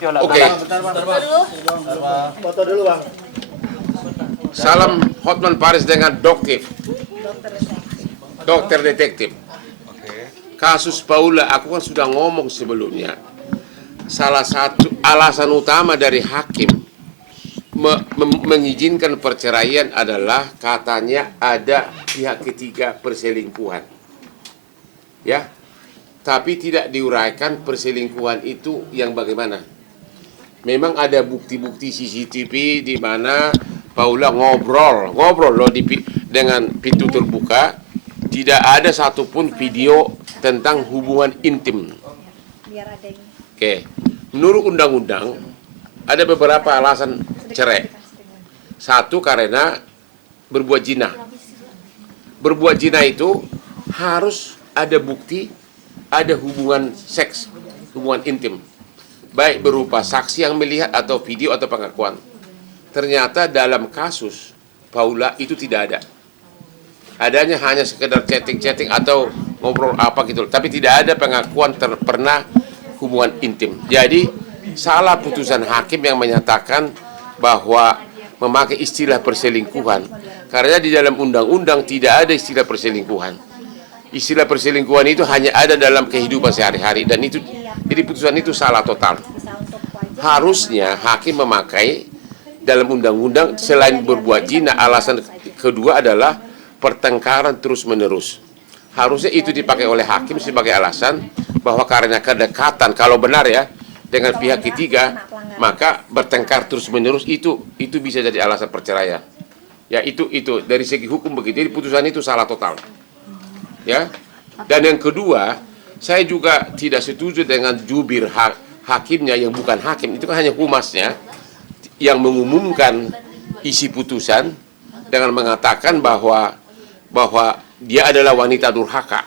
Oke. Foto dulu bang. Salam Hotman Paris dengan dokter detektif. Kasus Paula, aku kan sudah ngomong sebelumnya. Salah satu alasan utama dari hakim mengizinkan perceraian adalah katanya ada pihak ketiga perselingkuhan. Ya, tapi tidak diuraikan perselingkuhan itu yang bagaimana. Memang ada bukti-bukti CCTV di mana Paula ngobrol loh dengan pintu terbuka. Tidak ada satupun video tentang hubungan intim. Oke, menurut undang-undang ada beberapa alasan cerai. Satu, karena berbuat zina. Berbuat zina itu harus ada bukti, ada hubungan seks, hubungan intim. Baik berupa saksi yang melihat atau video atau pengakuan. Ternyata dalam kasus Paula itu tidak ada. Adanya hanya sekedar chatting-chatting atau ngobrol apa gitu. Tapi tidak ada pengakuan pernah hubungan intim. Jadi salah putusan hakim yang menyatakan bahwa memakai istilah perselingkuhan. Karena di dalam undang-undang tidak ada istilah perselingkuhan. Istilah perselingkuhan itu hanya ada dalam kehidupan sehari-hari. Dan itu, jadi putusan itu salah total. Harusnya hakim memakai dalam undang-undang selain berbuat zina, alasan kedua adalah pertengkaran terus-menerus. Harusnya itu dipakai oleh hakim sebagai alasan bahwa karena kedekatan, kalau benar ya, dengan pihak ketiga, maka bertengkar terus-menerus itu bisa jadi alasan perceraian. Ya, itu dari segi hukum begitu. Jadi putusan itu salah total. Ya. Dan yang kedua, saya juga tidak setuju dengan jubir hakimnya yang bukan hakim, itu kan hanya humasnya yang mengumumkan isi putusan dengan mengatakan bahwa dia adalah wanita durhaka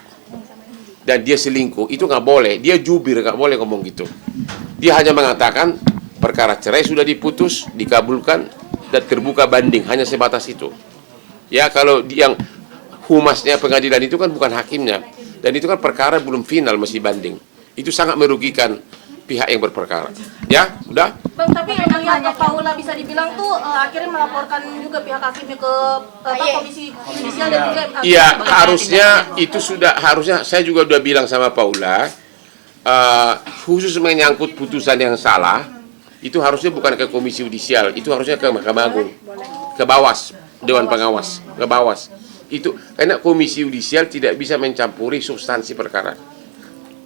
dan dia selingkuh. Itu nggak boleh. Dia jubir, nggak boleh ngomong gitu. Dia hanya mengatakan perkara cerai sudah diputus, dikabulkan dan terbuka banding, hanya sebatas itu. Ya, kalau yang humasnya pengadilan itu kan bukan hakimnya, dan itu kan perkara belum final, masih banding. Itu sangat merugikan pihak yang berperkara. Ya, udah. Bang, tapi yang Paula bisa dibilang tuh akhirnya melaporkan juga pihak hakimnya ke komisi yudisial dan juga iya, harusnya saya juga udah bilang sama Paula, khusus menyangkut putusan yang salah, itu harusnya bukan ke komisi yudisial, itu harusnya ke Mahkamah Agung, ke Bawas, Dewan Pengawas, ke Bawas. Itu karena komisi yudisial tidak bisa mencampuri substansi perkara.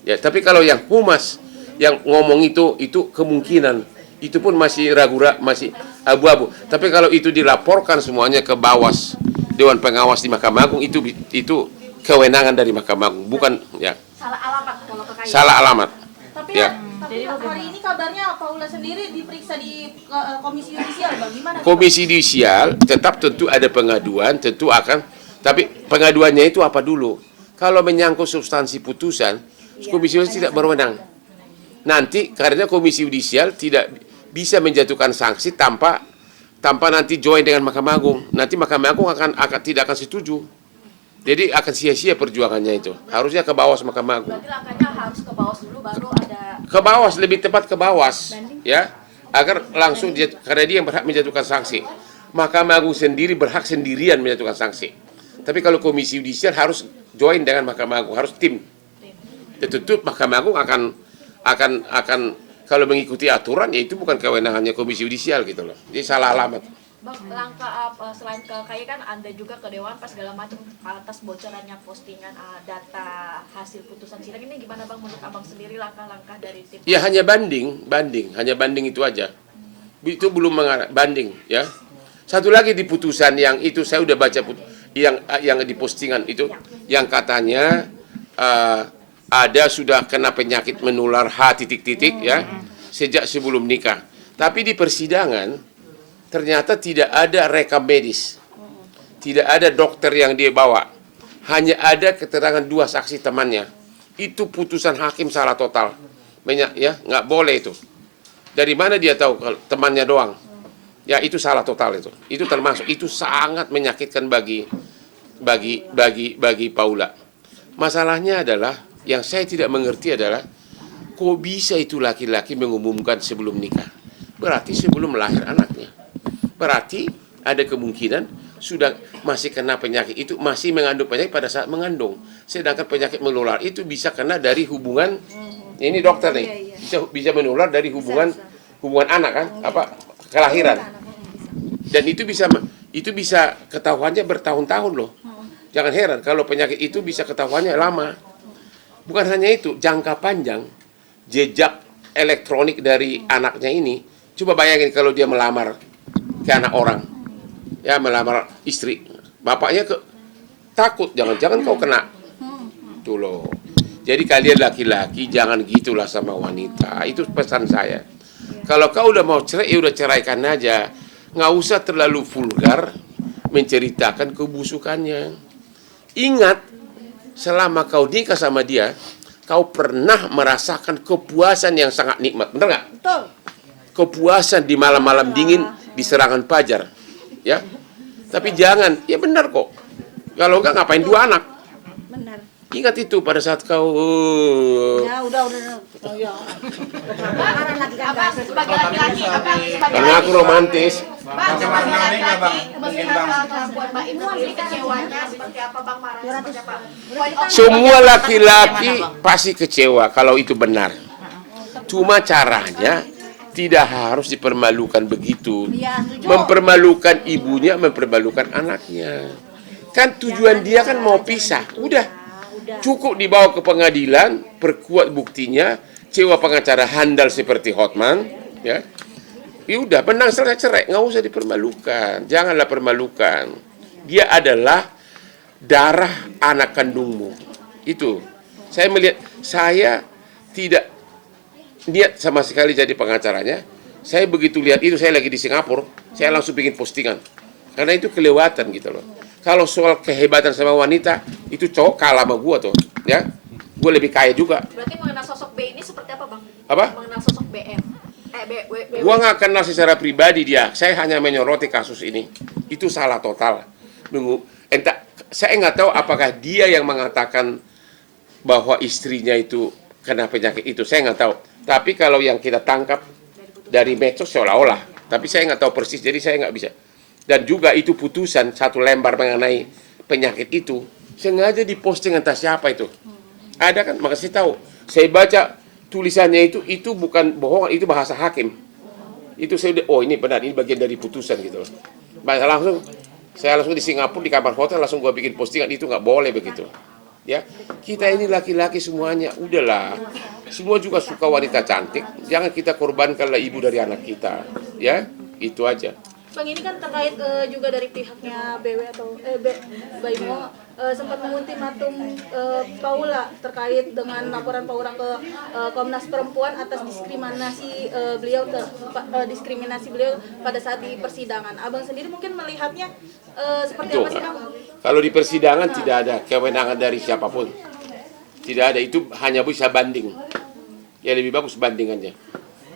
Ya, tapi kalau yang humas yang ngomong itu kemungkinan itu pun masih ragu-ragu, masih abu-abu. Tapi kalau itu dilaporkan semuanya ke Bawas, Dewan Pengawas di Mahkamah Agung, itu kewenangan dari Mahkamah Agung, bukan ya. salah alamat kalau kekayaan. Salah alamat. Tapi ya. Tapi hari ini kabarnya Paula sendiri diperiksa di komisi yudisial, Bang. Gimana? Komisi yudisial tetap tentu ada pengaduan, tentu akan, tapi pengaduannya itu apa dulu? Kalau menyangkut substansi putusan, komisi yudisial tidak berwenang. Nanti karena komisi yudisial tidak bisa menjatuhkan sanksi tanpa nanti join dengan Mahkamah Agung. Nanti Mahkamah Agung tidak akan setuju. Jadi akan sia-sia perjuangannya itu. Harusnya ke Bawas Mahkamah Agung. Berarti langkahnya harus ke Bawas dulu baru ada ke Bawas, lebih tepat ke Bawas, ya, agar langsung karena dia yang berhak menjatuhkan sanksi. Mahkamah Agung sendiri berhak sendirian menjatuhkan sanksi. Tapi kalau komisi yudisial harus join dengan Mahkamah Agung, harus tim. Tentu Mahkamah Agung akan kalau mengikuti aturan, ya itu bukan kewenangannya komisi yudisial gitu loh. Jadi salah alamat. Bang, langkah selain kayak kan Anda juga ke Dewan pas segala macam atas bocorannya postingan data hasil putusan sidang ini, gimana Bang menurut Abang sendiri langkah-langkah dari tim? Ya hanya banding itu aja. Itu belum banding ya. Satu lagi di putusan yang itu saya udah baca yang di postingan itu yang katanya ada sudah kena penyakit menular H titik-titik ya sejak sebelum nikah. Tapi di persidangan ternyata tidak ada rekam medis, tidak ada dokter yang dia bawa, hanya ada keterangan 2 saksi temannya. Itu putusan hakim salah total, ya nggak boleh itu. Dari mana dia tahu kalau temannya doang? Ya itu salah total itu. Itu termasuk itu sangat menyakitkan bagi Paula. Masalahnya adalah yang saya tidak mengerti adalah kok bisa itu laki-laki mengumumkan sebelum nikah? Berarti sebelum lahir anaknya. Berarti ada kemungkinan sudah masih kena penyakit itu, masih mengandung penyakit pada saat mengandung. Sedangkan penyakit menular itu bisa kena dari hubungan, ini dokter nih, bisa menular dari hubungan anak kan, kelahiran. Dan itu bisa ketahuannya bertahun-tahun loh. Jangan heran kalau penyakit itu bisa ketahuannya lama. Bukan hanya itu, jangka panjang jejak elektronik dari anaknya ini. Coba bayangin kalau dia melamar ke anak orang, ya melamar istri, bapaknya takut, jangan-jangan kau kena. Tuh loh. Jadi kalian laki-laki jangan gitulah sama wanita. Itu pesan saya. Kalau kau udah mau cerai, ya udah ceraikan aja. Nggak usah terlalu vulgar menceritakan kebusukannya. Ingat, selama kau nikah sama dia, kau pernah merasakan kepuasan yang sangat nikmat, benar nggak? Betul. Kepuasan di malam-malam dingin di serangan fajar, ya. Tapi jangan, ya benar kok. Kalau enggak ngapain dua anak? Benar. Ingat itu pada saat kau Ya udah. Oh, ya. Kebakaran lagi kan Abang guys. sebagai laki-laki, abang sebagai karena aku romantis. Bang, sebagai laki-laki, melihat buat Mbak Im sendiri kecewanya seperti apa, Bang, marahnya seperti apa? Semua laki-laki pasti kecewa kalau itu benar. Cuma caranya tidak harus dipermalukan begitu. Iya, setuju. Mempermalukan ibunya, mempermalukan anaknya. Kan tujuan dia kan mau pisah. Udah. Cukup dibawa ke pengadilan, perkuat buktinya, sewa pengacara handal seperti Hotman, ya. Ya udah, menang selesai cerai, nggak usah dipermalukan. Janganlah permalukan. Dia adalah darah anak kandungmu. Itu. Saya tidak niat sama sekali jadi pengacaranya. Saya begitu lihat itu, saya lagi di Singapura, saya langsung bikin postingan. Karena itu kelewatan gitu loh. Kalau soal kehebatan sama wanita, itu cowok kalah sama gua tuh, ya. Gua lebih kaya juga. Berarti mengenal sosok B ini seperti apa, Bang? Apa? Mengenal sosok BM. BW. Gua nggak kenal secara pribadi dia. Saya hanya menyoroti kasus ini. Itu salah total. Saya nggak tahu apakah dia yang mengatakan bahwa istrinya itu kena penyakit itu. Saya nggak tahu. Tapi kalau yang kita tangkap dari medsos seolah-olah. Tapi saya nggak tahu persis, jadi saya nggak bisa. Dan juga itu putusan satu lembar mengenai penyakit itu sengaja diposting entah siapa itu. Ada kan, maka saya tahu. Saya baca tulisannya itu bukan bohongan, itu bahasa hakim. Itu saya udah, oh ini benar, ini bagian dari putusan gitu loh. Saya langsung di Singapura di kamar hotel langsung gua bikin postingan, itu nggak boleh begitu. Ya, kita ini laki-laki semuanya, udahlah. Semua juga suka wanita cantik. Jangan kita korbankanlah ibu dari anak kita. Ya, itu aja. Bang, ini kan terkait juga dari pihaknya BW atau Baimo sempat mengultimatum Paula terkait dengan laporan Paula ke Komnas Perempuan atas diskriminasi diskriminasi beliau pada saat di persidangan. Abang sendiri mungkin melihatnya seperti apa sih, Bang? Kalau di persidangan tidak ada kewenangan dari siapapun. Tidak ada, itu hanya bisa banding. Ya lebih bagus bandingannya.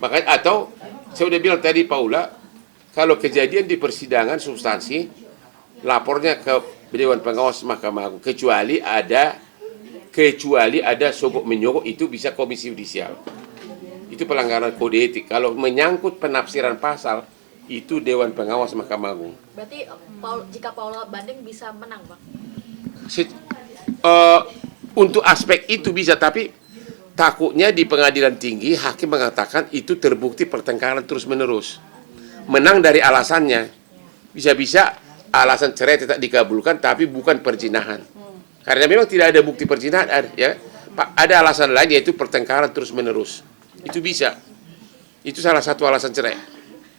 Makanya atau saya udah bilang tadi Paula, kalau kejadian di persidangan substansi, lapornya ke Dewan Pengawas Mahkamah Agung. Kecuali ada sogok menyogok, itu bisa Komisi Yudisial. Itu pelanggaran kode etik. Kalau menyangkut penafsiran pasal, itu Dewan Pengawas Mahkamah Agung. Berarti jika Paula banding bisa menang, Bang? Untuk aspek itu bisa, tapi takutnya di pengadilan tinggi hakim mengatakan itu terbukti pertengkaran terus-menerus. Menang dari alasannya, bisa-bisa alasan cerai tetap dikabulkan tapi bukan perzinahan. Karena memang tidak ada bukti perzinahan, ya. Ada alasan lain yaitu pertengkaran terus-menerus. Itu bisa. Itu salah satu alasan cerai.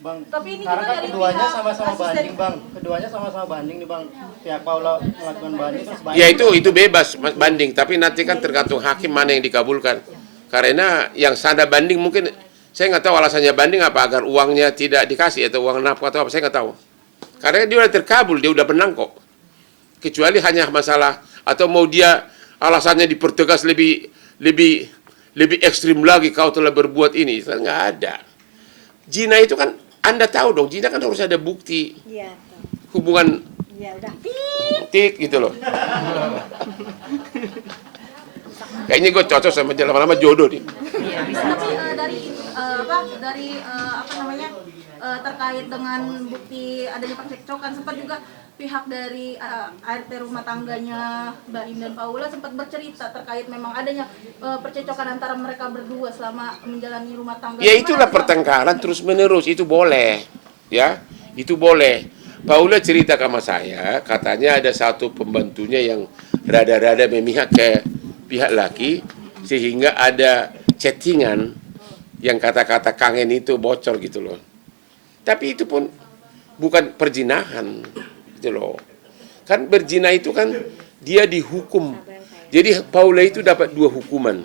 Bang, Tapi ini karena juga kan dari keduanya pihak sama-sama asisten. banding, Bang. Keduanya sama-sama banding nih, Bang. Pihak Paula melakukan banding terus banding. Ya itu bebas banding, tapi nanti kan tergantung hakim mana yang dikabulkan. Karena yang sada banding mungkin saya nggak tahu alasannya banding apa, agar uangnya tidak dikasih atau uang nafkah atau apa, saya nggak tahu. Karena dia udah terkabul, dia udah menang kok. Kecuali hanya masalah atau mau dia alasannya dipertegas lebih ekstrim lagi, kau telah berbuat ini, nggak ada. Zina itu kan Anda tahu dong, zina kan harus ada bukti Iya. hubungan Ya udah. tik gitu loh. Kayaknya gue cocok sama dia, lama-lama jodoh nih. Tapi terkait dengan bukti adanya percekcokan, sempat juga pihak dari ART rumah tangganya Mbak Im dan Paula sempat bercerita terkait memang adanya percekcokan antara mereka berdua selama menjalani rumah tangga. Ya itulah pertengkaran terus menerus, itu boleh, ya, itu boleh. Paula cerita sama saya, katanya ada satu pembantunya yang rada-rada memihak ke pihak laki, sehingga ada chattingan yang kata-kata kangen itu bocor gitu loh. Tapi itu pun bukan perzinahan gitu loh. Kan berzina itu kan dia dihukum. Jadi Paula itu dapat 2 hukuman.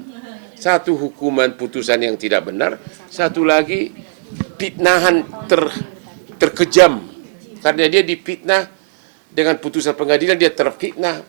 Satu hukuman putusan yang tidak benar, satu lagi fitnahan terkejam. Karena dia difitnah dengan putusan pengadilan, dia terfitnah